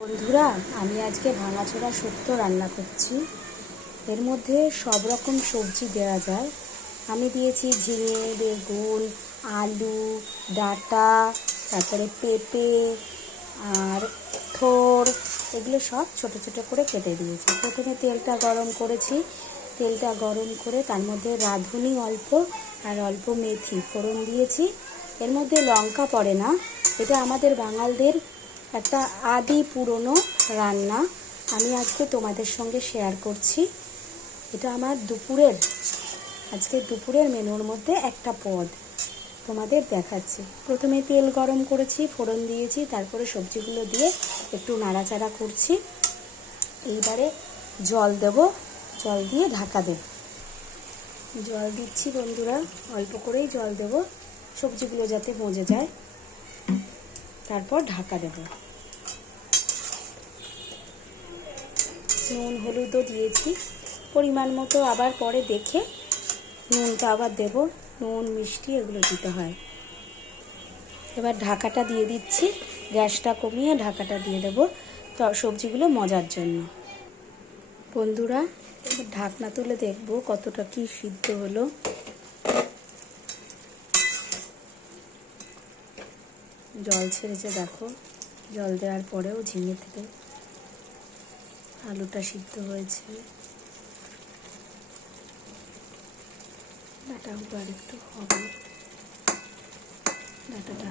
বন্ধুরা, আমি আজকে ভাঙাচোরা শুক্তো রান্না করছি। এর মধ্যে সব রকম সবজি দেওয়া যায়। আমি দিয়েছি ঝিঙে, বেগুন, আলু, ডাঁটা, তারপরে পেঁপে আর থোর, এগুলো সব ছোট ছোট করে কেটে দিয়েছি। প্রথমে তেলটা গরম করেছি। তেলটা গরম করে তার মধ্যে রাঁধুনি অল্প আর অল্প মেথি ফোড়ন দিয়েছি। এর মধ্যে লঙ্কা পড়ে না। এটা আমাদের বাঙালদের একটা আদি পুরনো রান্না। আমি আজকে তোমাদের সঙ্গে শেয়ার করছি। এটা আমার আজকে দুপুরের মেনুর মধ্যে একটা পদ তোমাদের দেখাচ্ছি। প্রথমে তেল গরম করেছি, ফোড়ন দিয়েছি, তারপরে সবজিগুলো দিয়ে একটু নাড়াচাড়া করছি। এইবারে জল দেব, জল দিয়ে ঢাকা দেব। জল দিচ্ছি বন্ধুরা, অল্প করেই জল দেব, সবজিগুলো যাতে মজে যায়। তারপর ঢাকা দেব। নুন হলুদও দিয়েছি পরিমাণ মতো, আবার পরে দেখে নুনটা আবার দেব। নুন মিষ্টি এগুলো দিতে হয়। এবার ঢাকাটা দিয়ে দিচ্ছি, গ্যাসটা কমিয়ে ঢাকাটা দিয়ে দেব তো সবজিগুলো মজার জন্য। বন্ধুরা, এবার ঢাকনা তুলে দেখব কতটা কি সিদ্ধ হলো। জল ছেড়েছে দেখো। জল দেওয়ার পরেও ঝিঙে থেকে আলুটা সিদ্ধ হয়েছে। ডাঁটাগুলো আর একটু হবে, ডাঁটাটা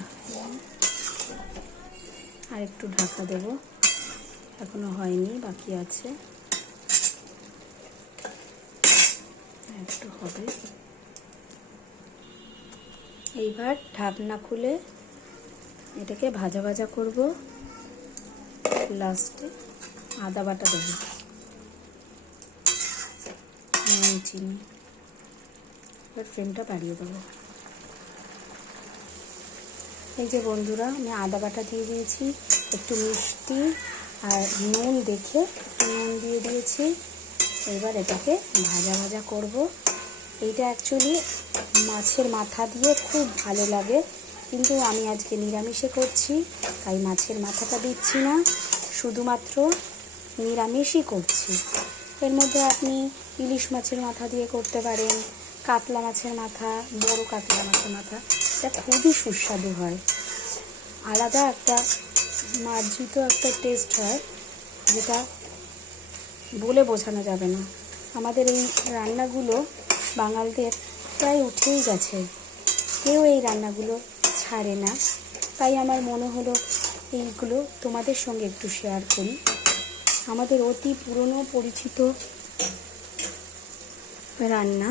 আর একটু ঢাকা দেব, এখনো হয়নি, বাকি আছে, একটু হবে। এইবার ঢাকনা খুলে এটাকে ভাজা ভাজা করব। লাস্টে আদা বাটা দেবো, নুন, চিনি। এবার ফ্লেমটা বাড়িয়ে দেবো। এই যে বন্ধুরা, আমি আদা বাটা দিয়ে দিয়েছি, একটু মিষ্টি আর নুন দেখে নুন দিয়ে দিয়েছি। এবার এটাকে ভাজা ভাজা করব। এইটা অ্যাকচুয়ালি মাছের মাথা দিয়ে খুব ভালো লাগে, কিন্তু আমি আজকে নিরামিষে করছি, তাই মাছের মাথাটা দিচ্ছি না, শুধুমাত্র নিরামিষই করছি। এর মধ্যে আপনি ইলিশ মাছের মাথা দিয়ে করতে পারেন, কাতলা মাছের মাথা, বড় কাতলা মাছের মাথা, এটা খুবই সুস্বাদু হয়। আলাদা একটা মার্জিত একটা টেস্ট হয়, যেটা বলে বোঝানো যাবে না। আমাদের এই রান্নাগুলো বাঙালদের প্রায় উঠেই গেছে, কেউ এই রান্নাগুলো ছাড়ে না। তাই আমার মনে হলো এইগুলো তোমাদের সঙ্গে একটু শেয়ার করি। আমাদের অতি পুরনো পরিচিত রান্না।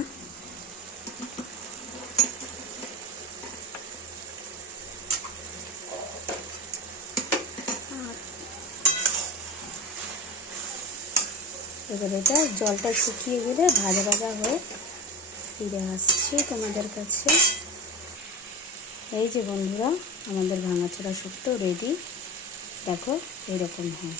এবার এটা জলটা শুকিয়ে গেলে ভাজা ভাজা হয়ে ফিরে আসছি তোমাদের কাছে। এই যে বন্ধুরা, আমাদের ভাঙাচোরা শুক্তো রেডি। দেখো এরকম হয়।